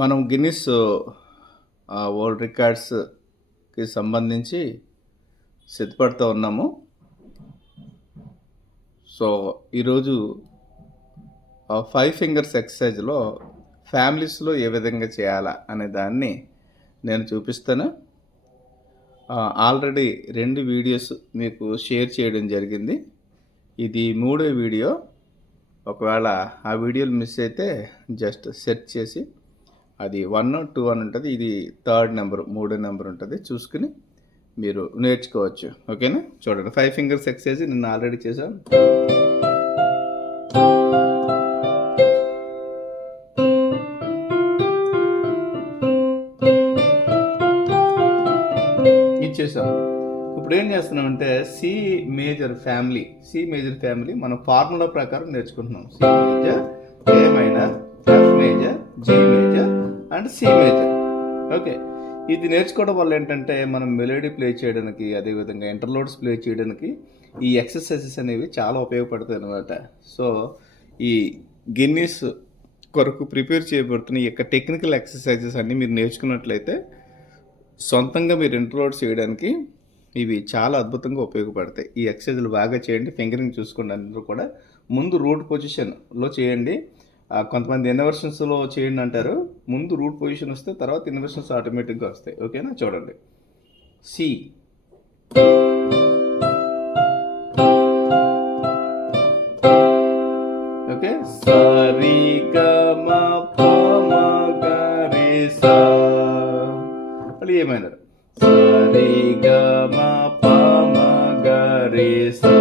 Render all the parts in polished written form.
మనం Guinness world రికార్డ్స్కి సంబంధించి సిద్ధపడుతూ ఉన్నాము. సో ఈరోజు 5 ఫింగర్స్ ఎక్సర్సైజ్లో ఫ్యామిలీస్లో ఏ విధంగా చేయాలా అనే దాన్ని నేను చూపిస్తాను. ఆల్రెడీ 2 వీడియోస్ మీకు షేర్ చేయడం జరిగింది. ఇది 3వ వీడియో. ఒకవేళ ఆ వీడియోలు మిస్ అయితే జస్ట్ సెర్చ్ చేసి అది 1, 2 అని ఉంటుంది, ఇది 3rd నెంబర్ 3వ నెంబర్ ఉంటుంది, చూసుకుని మీరు నేర్చుకోవచ్చు. ఓకేనా? చూడండి, 5 ఫింగర్స్ ఎక్సర్సైజ్ నిన్న ఆల్రెడీ చేశాను. ఇచ్చేసాం. ఇప్పుడు ఏం చేస్తున్నామంటే సి మేజర్ ఫ్యామిలీ మనం ఫార్ములా ప్రకారం నేర్చుకుంటున్నాం. C major, A minor, F major, G major and C major. Okay, ఇది నేర్చుకోవడం వల్ల ఏంటంటే మనం మెలోడీ ప్లే చేయడానికి, అదేవిధంగా ఇంటర్లోడ్స్ ప్లే చేయడానికి ఈ ఎక్సర్సైజెస్ అనేవి చాలా ఉపయోగపడతాయి అన్నమాట. సో ఈ గిన్నిస్ కొరకు ప్రిపేర్ చేయబడుతున్న ఈ యొక్క టెక్నికల్ ఎక్సర్సైజెస్ అన్నీ మీరు నేర్చుకున్నట్లయితే సొంతంగా మీరు ఇంటర్లోడ్స్ చేయడానికి ఇవి చాలా అద్భుతంగా ఉపయోగపడతాయి. ఈ ఎక్సర్సైజులు బాగా చేయండి. ఫింగరింగ్ చూసుకోండి. అందరూ కూడా ముందు రూట్ పొజిషన్లో చేయండి. కొంతమంది ఇన్వర్షన్స్లో చేయండి అంటారు. ముందు రూట్ పొజిషన్ వస్తే తర్వాత ఇన్వర్షన్స్ ఆటోమేటిక్గా వస్తాయి. ఓకేనా? చూడండి. సి, ఓకే, సరి గమ పమ గరి సా, మళ్ళీ ఏ మైనర్, సరి గమ పమ గరి సా,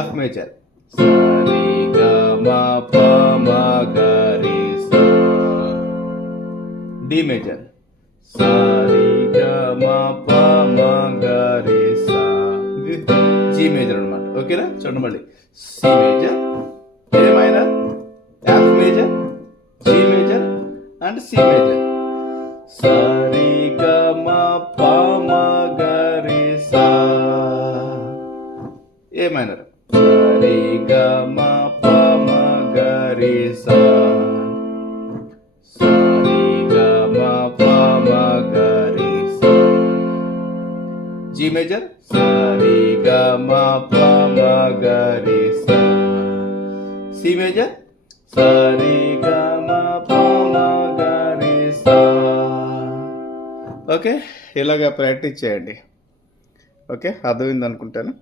ఎఫ్ మేజర్, సరి గమ పమ గరి సా, డి మేజర్, సరి గమ పమ గరి సా, జి మేజర్ అనమాట. ఓకేనా? చూడండి, మళ్ళీ C major, A minor, F major, G major and C major, సరి గమ పమ గరి సా, ఏ మైనర్, సరి గమ పమ గరి సా, సరి గమ పమ గరి సా, జి మేజర్, సరి గమ పమ గరి సా, సి మేజర్, సరి గమ పమ గరి సా. ఓకే, ఇలాగా ప్రాక్టీస్ చేయండి. ఓకే, అర్థమైంది అనుకుంటాను.